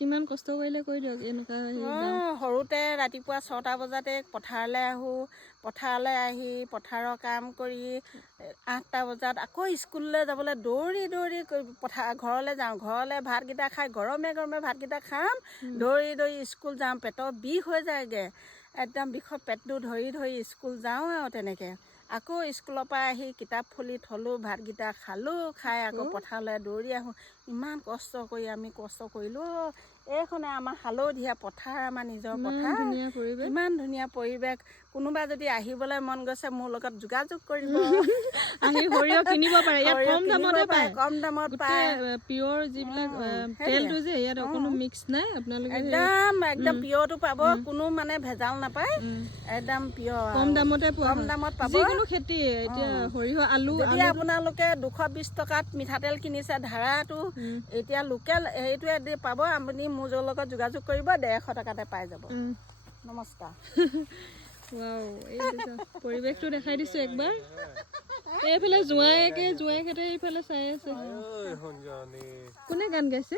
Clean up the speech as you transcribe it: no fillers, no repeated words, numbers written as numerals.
কিমান কষ্ট কৰিলে কৈ দিয়ক এনেকুৱা সৰুতে ৰাতিপুৱা 6টা বজাতে পথাৰলৈ আহোঁ পথাৰলৈ আহি পথাৰৰ কাম কৰি 8টা বজাত আকৌ স্কুললৈ যাবলৈ দৌৰি দৌৰি ঘৰলৈ যাওঁ ঘৰলৈ ভাতকেইটা খাই গৰমে গৰমে ভাতকেইটা খাম দৌৰি দৌৰি স্কুল যাওঁ পেটৰ বিষ হৈ যায়গৈ একদম বিষৰ পেটটো ধৰি ধৰি স্কুল যাওঁ আৰু তেনেকৈ আকৌ স্কুলৰ পৰা আহি কিতাপ খুলি থলোঁ ভাতকেইটা খালোঁ খাই আকৌ পথাৰলৈ দৌৰি আহোঁ ইমান কষ্ট কৰি আমি কষ্ট কৰিলোঁ এইখনে আমাৰ হালধীয়া পথাৰ আমাৰ নিজৰ পথাৰ ইমান ধুনীয়া পৰিৱেশ কোনোবা যদি আহিবলৈ মন গৈছে মোৰ লগত যোগাযোগ কৰিব আহি সৰিয়হ কিনিব পাৰে ইয়াত কম দামতে পায় কম দামত পায় পিয়ৰ যিবিলাক তেলটো যে ইয়াত কোনো মিক্স নাই আপোনালোকে একদম পিয়ৰটো পাব কোনো মানে ভেজাল নাপায় একদম পিয়ৰ কম দামতে কম দামত পাব যিকোনো খেতি এতিয়া সৰিয়হ আলু যদি আপোনালোকে 220 টকাত মিঠাতেল কিনিছে ধাৰাটো এতিয়া লোকেল এইটোৱে পাব আপুনি মোৰ লগত যোগাযোগ কৰিব 150 টকাতে পাই যাব নমস্কাৰ পৰিৱেশটো দেখাই দিছো একবাৰ এইফালে জোঁৱাইকে জোঁৱাইহঁতে এইফালে চাই আছে কোনে গান গাইছে